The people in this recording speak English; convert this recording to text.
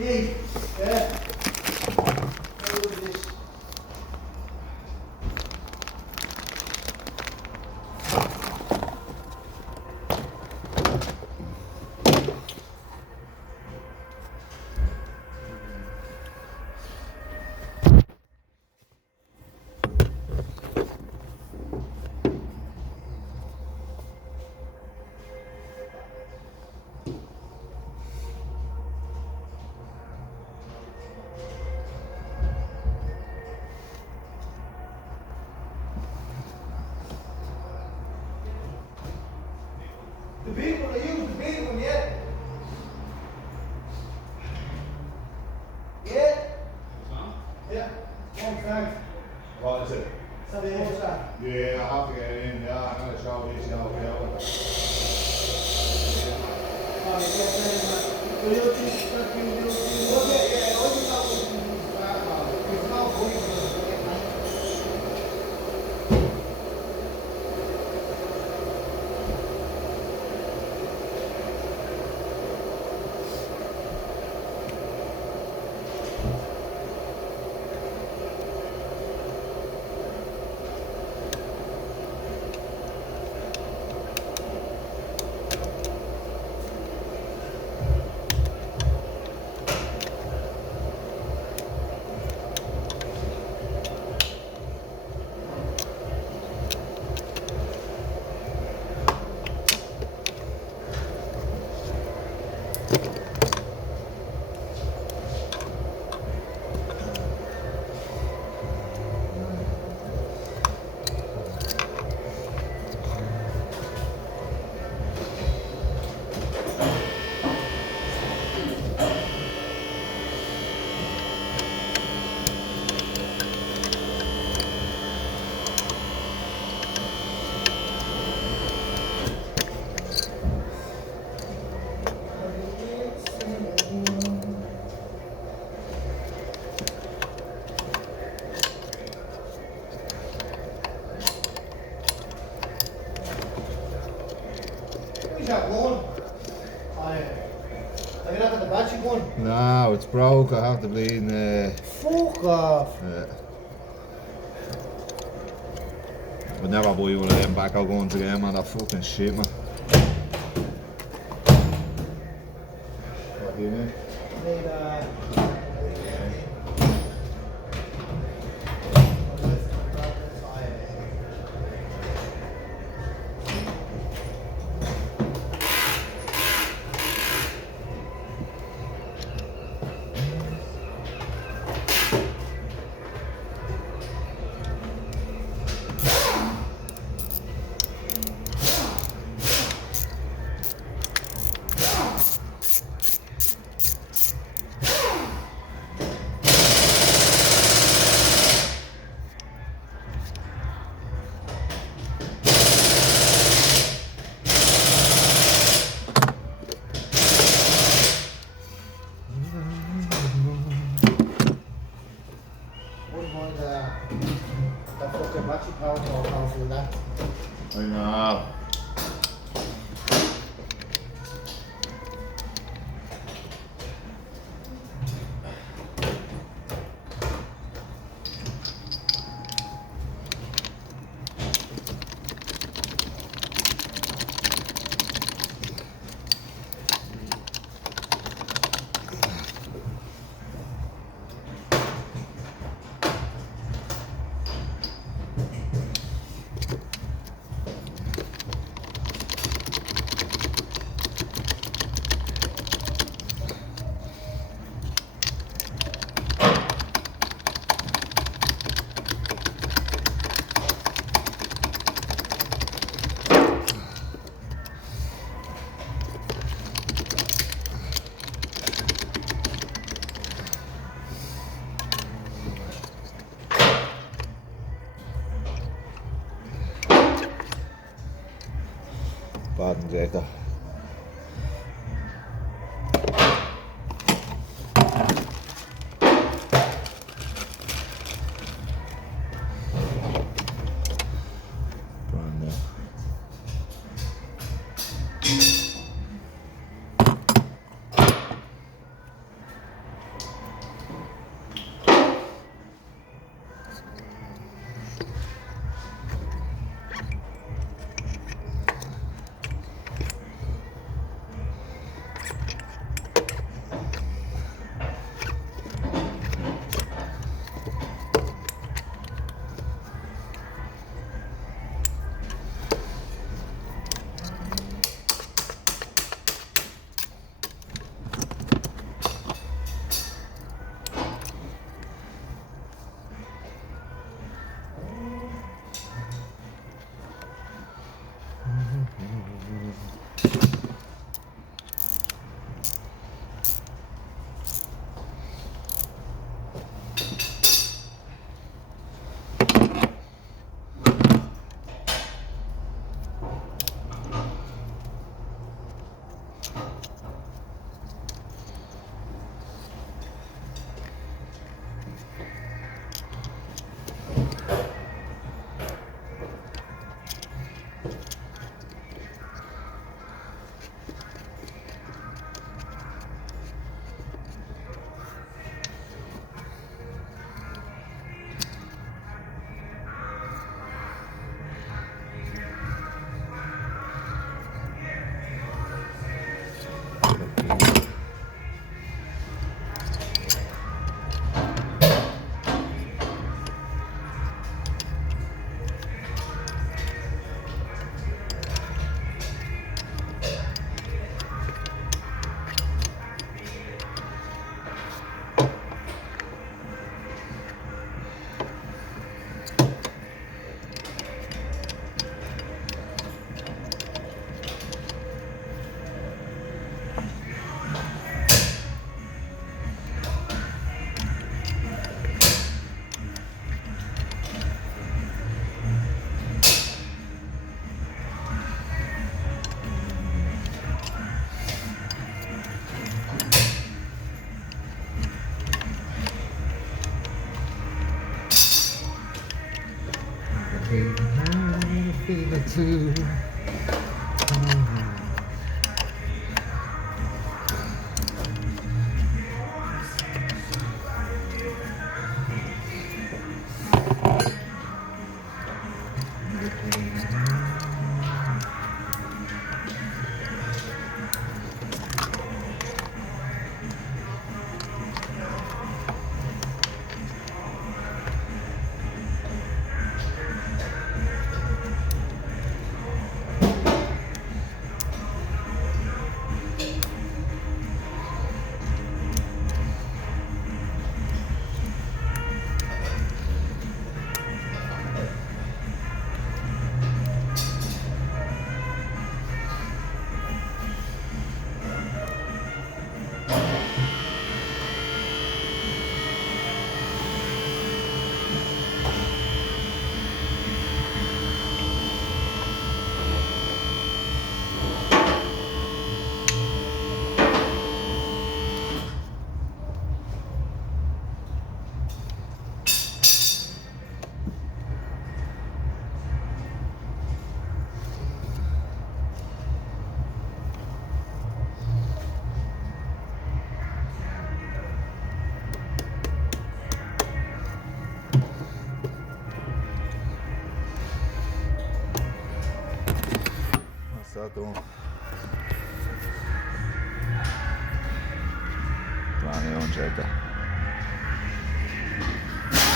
Hey, yeah. Look at this. The big one, I use the big one, yeah? Yeah? Yeah. One thanks. What is it? Somebody else that. Yeah, I have to get it in. Yeah, I'm gonna show this now. Oh, yeah, will you think that you will do? Okay, yeah, all you have to do is it's not going to Where's that going? Have you not got the battery going? No, it's broke. I have to bleed. Fuck off. I'll never buy one of them back out guns again, man. That fucking shit, man. What do you mean? Need wouldn't mind that fucking battery power more powerful than that. I know. Bad injector. Brand new. Baby, I feel it too. Stato Tranne non c'è